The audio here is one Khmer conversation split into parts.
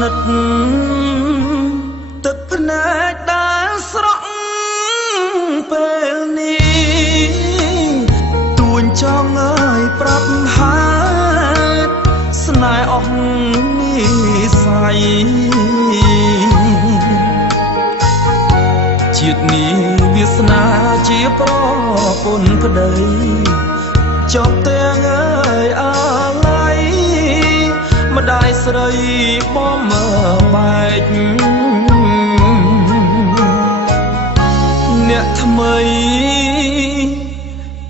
និតទឹកភ្នែកដែលស្រក់ពេលនេះទួញចង់អើយប្រាប់ហេតុស្នេហ៍អស់និស័យជាតិនេះវាសនាជាប្រពន្ធប្តីចប់ទាំងអើយអាឡ័យម្ដាយស្រីបំបែកអ្នកថ្មី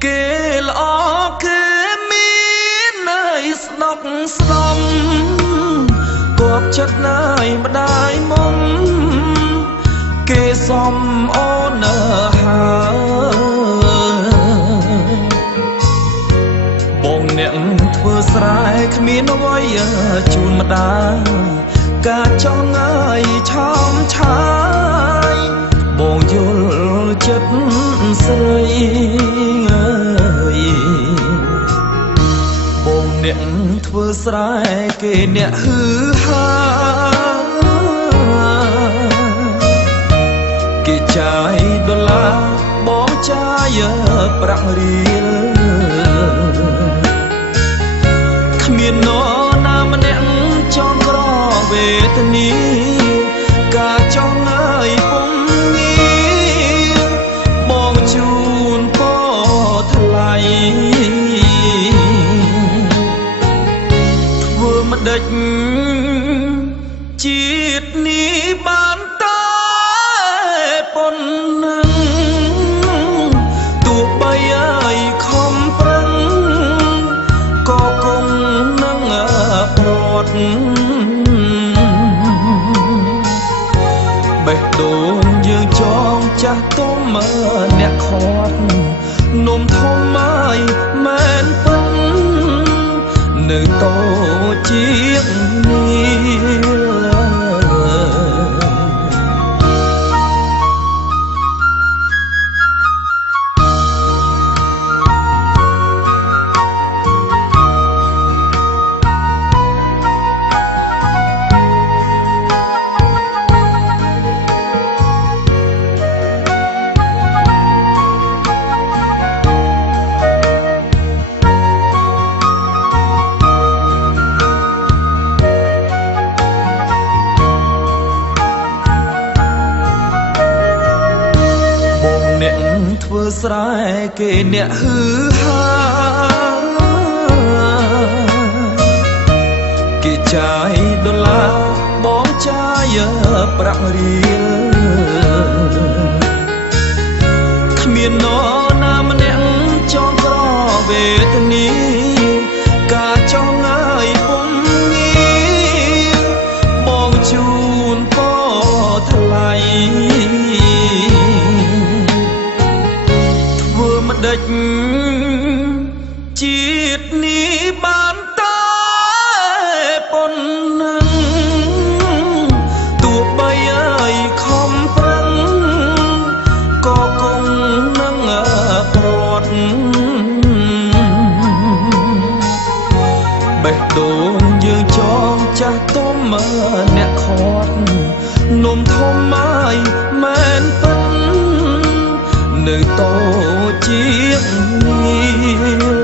គេល្អគេមានន័យស្ដុកស្ដំគប់ចិត្តណាយម្ដាយមុំគេសំអូននៅហើយបងអ្នកធ្វើស្រែគ្មានអ្វីជូនម្ដាយការចង់អើយឆោមឆាយបងយល់ចិត្តស្រីអើយបងអ្នកធ្វើស្រែគេអ្នកហឺហាគេចាយដុល្លារបងចាយប្រាក់រៀលគ្មាននរណាម្នាក់ចង់ក្រវេទនីការចង់អើយពុំងារបងជូនពរថ្លៃធ្វើមិនដេចជាតិនេះបានតែប៉ុណ្ណឹងទោះបីអើយខំប្រឹងក៏គង់នឹងប្រត់បេះដូងយើងចងចាស់ទុំអ្នកខាត់នំធំអើយមែនពិតនៅតូចជាងនេះធ្វើស្រែគេអ្នកហឺហាគេចាយដុល្លារបងចាយប្រាក់រៀលគ្មាននរណាម្នាក់ចង់ក្រវេទនីការចង់អើយពុំងារបងជូនពរថ្លៃដេចជាតិនេះបានតែប៉ុណ្ណឹងទោះបីអើយខំប្រឹងក៏គង់នឹងប្រត់បេះដូងយើងចងចាស់ទុំអ្នកខាត់នំធំអើយមែនពិតនៅតូចជាងនេះ